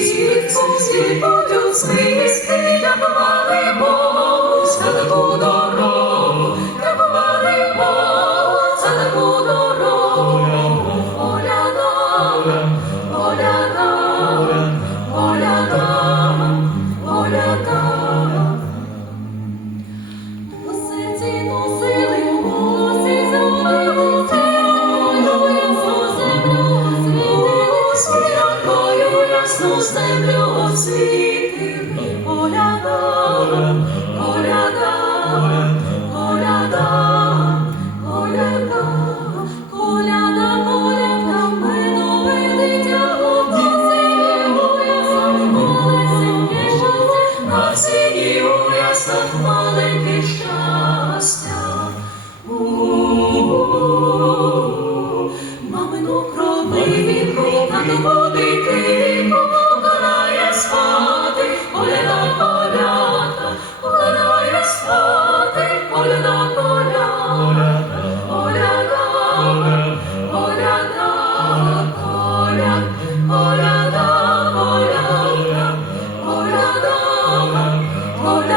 Spirit, Spirit, Spirit, Spirit, Spirit, Spirit, Spirit, Spirit, Spirit, Ясну землю освітив і коляда, коляда, коляда, поляда, коляда, коляда, ми нове дитя готові, уясах малесеньке жили, на всі уясах маленьке щастя. Мамину крови від рука до води, por